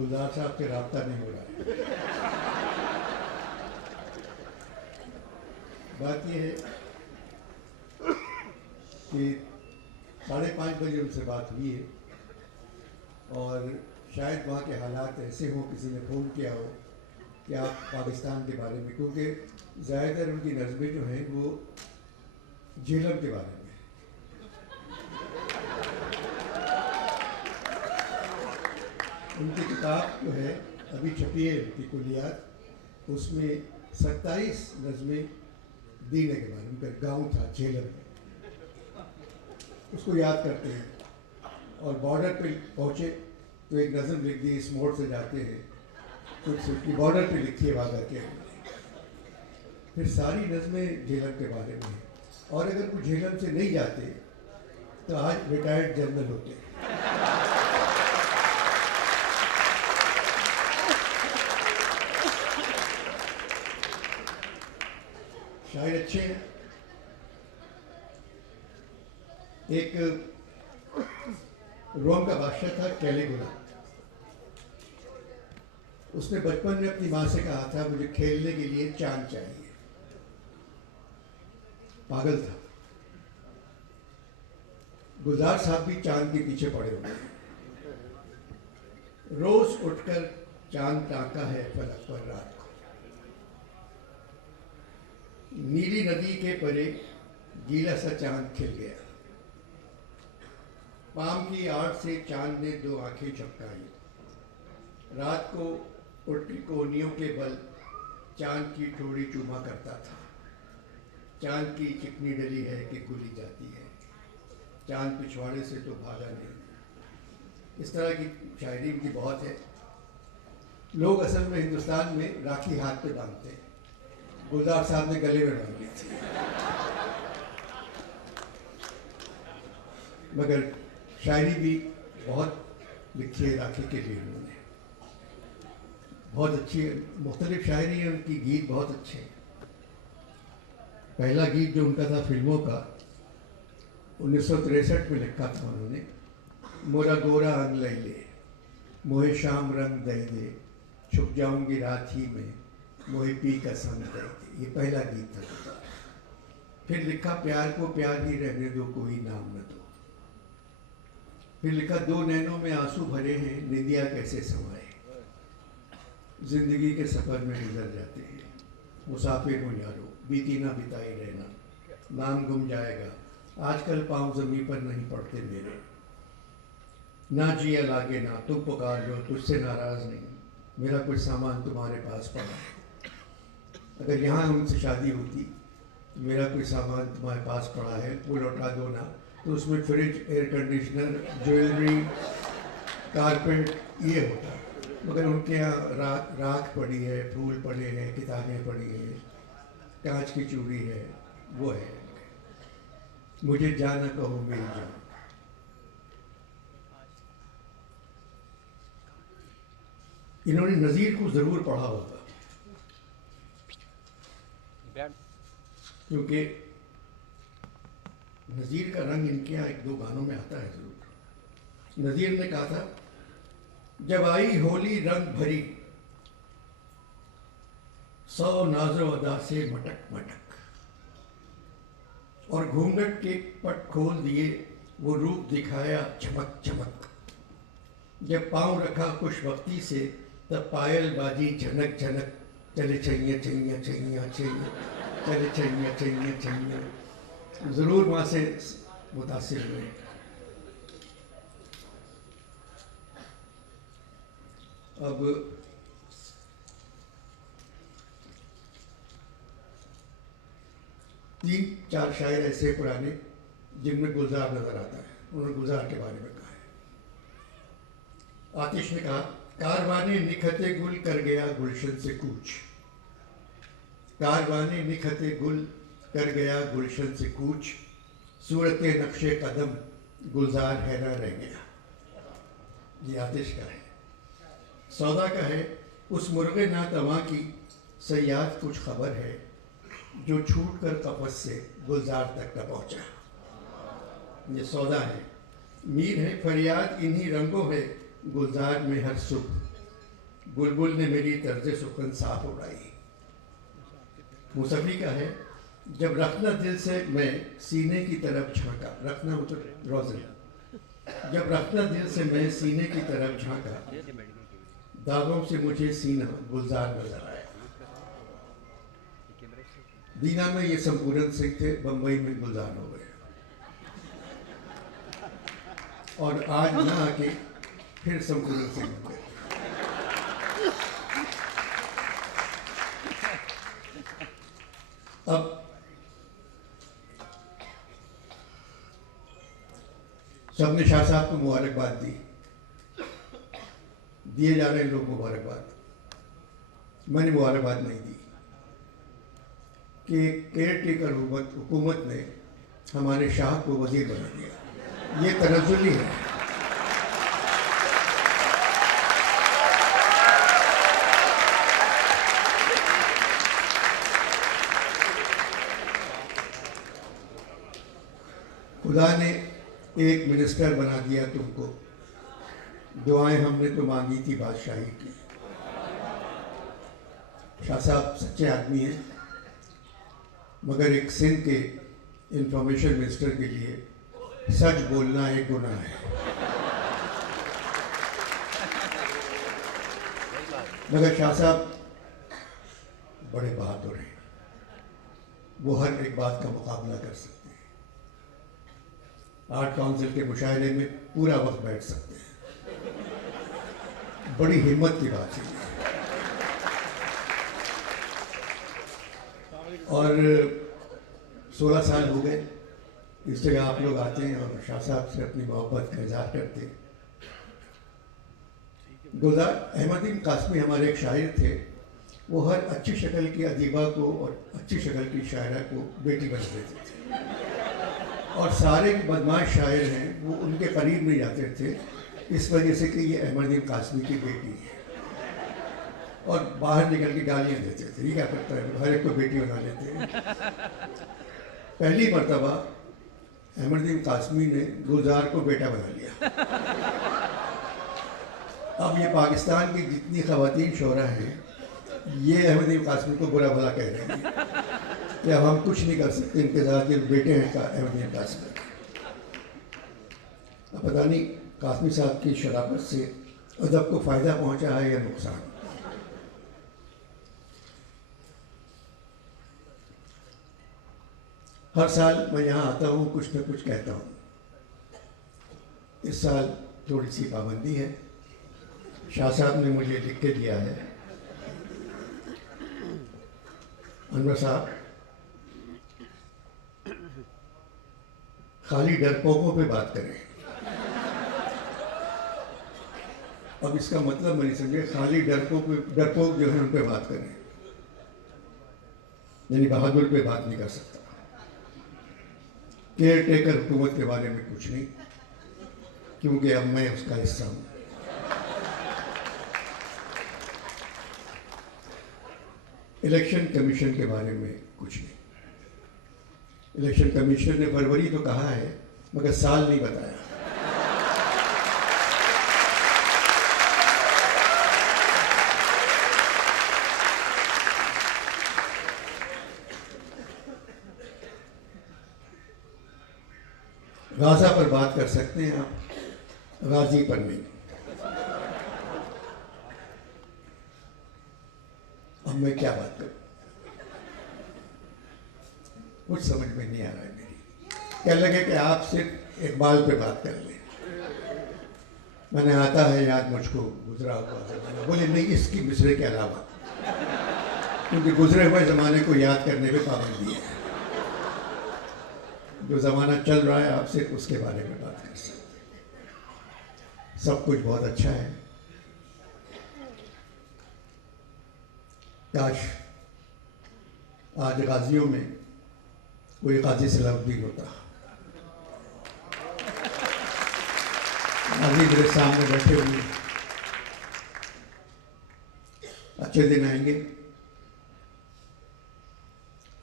गुलजार साहब से रब्ता नहीं हो रहा है। बात यह है कि 5:30 बजे उनसे बात हुई है और शायद वहाँ के हालात ऐसे हों, किसी ने फ़ोन किया हो कि आप पाकिस्तान के बारे में, क्योंकि ज़्यादातर उनकी नज़में जो हैं वो झेलम के बारे में। उनकी किताब जो है अभी छपी है, उनकी कुलियात, उसमें 27 नज़में दीने के बारे में। उनका गाँव था झेलम में, उसको याद करते हैं और बॉर्डर पे पहुँचे तो एक नज़म लिख दी, इस मोड़ से जाते हैं कुछ उसकी बॉर्डर पे लिखी है वहाँ करके। फिर सारी नज़में झेलम के बारे में हैं और अगर कुछ झेलम से नहीं जाते तो आज रिटायर्ड जनरल होते। शायर अच्छे हैं। एक रोम का बादशाह था कैलिगुला, उसने बचपन में अपनी माँ से कहा था मुझे खेलने के लिए चांद चाहिए। पागल था। गुलजार साहब भी चांद के पीछे पड़े हुए हैं। रोज उठकर चांद ताका है फलक पर रात को, नीली नदी के परे गीला सा चांद खिल गया। पाम की आड़ से चांद ने दो आंखें झपकाई। रात को उल्टी कोनियों के बल चांद की ठोड़ी चूमा करता था। चांद की चिकनी डली है कि गुली जाती है, चांद पिछवाड़े से तो भागा नहीं। इस तरह की शायरी उनकी बहुत है। लोग असल में हिंदुस्तान में राखी हाथ पे बांधते हैं, गुलजार साहब ने गले में बांध ली थी। मगर शायरी भी बहुत लिखी है राखी के लिए उन्होंने, बहुत अच्छी है, मुख्तलिफ शायरी है उनकी। गीत बहुत अच्छे हैं। पहला गीत जो उनका था फिल्मों का 1963 में लिखा था उन्होंने, मोरा गोरा अंग लैले मोहे शाम रंग दई दे, छुप जाऊंगी रात ही में मोहे पी का संग दई दे। ये पहला गीत था। फिर लिखा प्यार को प्यार ही रहने दो कोई नाम न दो। फिर लिखा दो नैनों में आंसू भरे हैं निंदिया कैसे समाए, जिंदगी के सफ़र में गुजर जाते हैं मुसाफिर हो यारो, बीती ना बिताई रहना, नाम गुम जाएगा आजकल पाँव ज़मीन पर नहीं पड़ते मेरे, ना जिया लागे ना तुम पुकार लो तुझसे नाराज़ नहीं, मेरा कुछ सामान तुम्हारे पास पड़ा है। अगर यहाँ उनसे शादी होती, मेरा कोई सामान तुम्हारे पास पड़ा है वो लौटा दो ना, तो उसमें fridge, air conditioner, jewellery, carpet ये होता। मगर उनके यहाँ राख पड़ी है, फूल पड़े हैं, किताबें पड़ी हैं, कांच की चूड़ी है, वो है। मुझे जाना कहो मेरी जान। इन्होंने नज़ीर को ज़रूर पढ़ा होगा, क्योंकि नज़ीर का रंग इनके यहाँ एक दो गानों में आता है ज़रूर। नज़ीर ने कहा था जब आई होली रंग भरी, 100 नाज़ो अदा से मटक मटक, और घूंघट के पट खोल दिए वो रूप दिखाया चमक चमक। जब पाँव रखा खुश वक्ती से तब पायल बाजी झनक झनक, चले छैया छैया छैया छैया, चले छैया छैया छैया। ज़रूर वहाँ से मुतासिर हुए। अब तीन चार शायर ऐसे पुराने जिनमें गुलजार नजर आता है, उन्होंने गुलजार के बारे में कहा है। आतिश ने कहा कारवाने निखते गुल कर गया गुलशन से कूच, कारवाने निखते गुल कर गया गुलशन से कूच, सूरत नक्शे कदम गुलजार हैरान रह गया। ये आतिश का है। सौदा का है उस मुर्गे ना तवा की सयाद कुछ खबर है, जो छूट कर कफस से गुलजार तक न पहुँचा। ये सौदा है। मीर है फरियाद इन्हीं रंगों है गुलजार में हर सुबह, बुलबुल ने मेरी तर्ज सुखन साफ उड़ाई। मुसफ़ी का है, जब रखना दिल से मैं सीने की तरफ झांका, रखना मतलब रोज़न, जब रखना दिल से मैं सीने की तरफ झांका, दागों से मुझे सीना गुलजार नजर आया। दीना में ये संपूर्ण सिंह थे, बम्बई में गुलजार हो गए और आज ना आके फिर संपूर्ण सिंह बन गए। अब सबने शाह साहब को मुबारकबाद दी, दिए जा रहे हैं लोग मुबारकबाद। मैंने मुबारकबाद नहीं दी कि केयर टेकर हुकूमत ने हमारे शाह को वजीर बना दिया, ये तनज़्ज़ुली है। खुदा ने एक मिनिस्टर बना दिया तुमको, दुआएं हमने तो मांगी थी बादशाही की। शाह साहब सच्चे आदमी हैं, मगर एक सिंध के इंफॉर्मेशन मिनिस्टर के लिए सच बोलना एक गुनाह है। मगर शाह साहब बड़े बहादुर हैं, वो हर एक बात का मुकाबला कर सकते हैं। आर्ट काउंसिल के मुशायरे में पूरा वक्त बैठ सकते हैं, बड़ी हिम्मत की बात है। और 16 साल हो गए इस जगह आप लोग आते हैं और शाह साहब से अपनी मोहब्बत का इजहार करते हैं। गुलजार अहमदीन कासमी हमारे एक शायर थे, वो हर अच्छी शक्ल की अदीबा को और अच्छी शक्ल की शायरा को बेटी बना देते थे और सारे बदमाश शायर हैं वो उनके करीब नहीं जाते थे, इस वजह से कि ये अहमदीन कासमी की बेटी है, और बाहर निकल के गालियाँ देते थे, ये क्या करता है, हर एक को बेटी बना लेते हैं। पहली मर्तबा अहमदीन कासमी ने गुलजार को बेटा बना लिया। अब ये पाकिस्तान की जितनी ख़वातीन शोरा हैं ये अहमदीन कासमी को बुरा भला कह रहे हैं कि अब हम कुछ नहीं कर सकते इनके साथ, ये बेटे हैं का अहमदीन कासमी। अब पता नहीं कासमी साहब की शराफत से अदब को फ़ायदा पहुंचा है या नुकसान। हर साल मैं यहाँ आता हूँ, कुछ न कुछ कहता हूँ। इस साल थोड़ी सी पाबंदी है, शाह साहब ने मुझे लिख के दिया है, अनवर साहब खाली डरपोकों पे बात करें। अब इसका मतलब मैं नहीं समझे, खाली डरपोक जो है उन पे बात करें, यानी बहादुर पे बात नहीं कर सकता। केयर टेकर हुकूमत के बारे में कुछ नहीं, क्योंकि अब मैं उसका हिस्सा हूँ। इलेक्शन कमीशन के बारे में कुछ नहीं, इलेक्शन कमीशन ने फरवरी तो कहा है मगर साल नहीं बताया। गाजा पर बात कर सकते हैं आप, गाजी पर नहीं। अब मैं क्या बात करूं, कुछ समझ में नहीं आ रहा है मेरी। क्या लगे कि आप सिर्फ इकबाल पे बात कर लें। मैंने आता है याद मुझको गुजरा हुआ ज़माना, बोले नहीं इसकी मिसरे के अलावा, क्योंकि गुजरे हुए ज़माने को याद करने पे पाबंदी है। जो ज़माना चल रहा है आप सिर्फ उसके बारे में बात कर सकते हैं। सब कुछ बहुत अच्छा है। काश आज गाजियों में कोई गाजी सलाहुद्दीन होता। गाजी मेरे सामने बैठे हुए, अच्छे दिन आएंगे,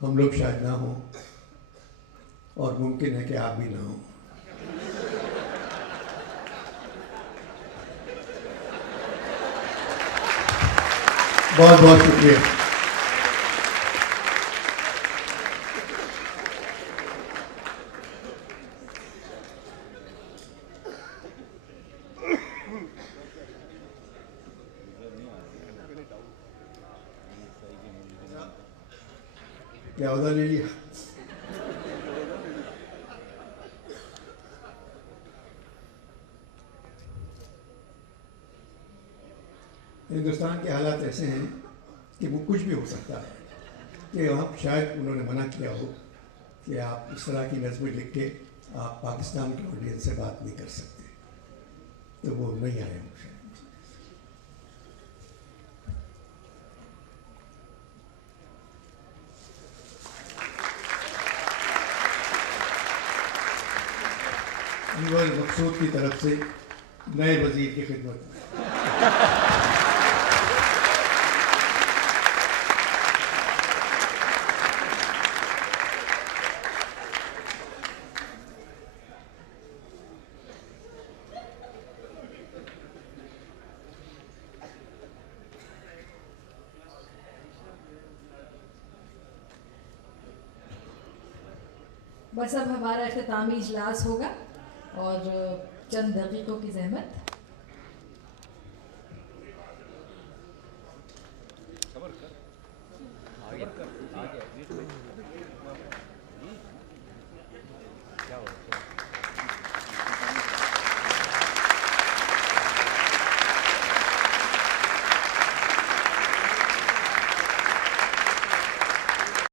हम लोग शायद ना हो और मुमकिन है कि आप भी ना हो। बहुत बहुत शुक्रिया। क्या उधर ले लिया? हिंदुस्तान के हालात ऐसे हैं कि वो कुछ भी हो सकता है कि आप शायद उन्होंने मना किया हो कि आप इस तरह की नज़्में लिख के आप पाकिस्तान के ऑडियंस से बात नहीं कर सकते, तो वो नहीं आए हों शायद। अनवर मकसूद की तरफ से नए वजीर की खिदमत में। बस अब हमारा इख्तितामी इजलास होगा और चंद दकीकों की ज़हमत। आगे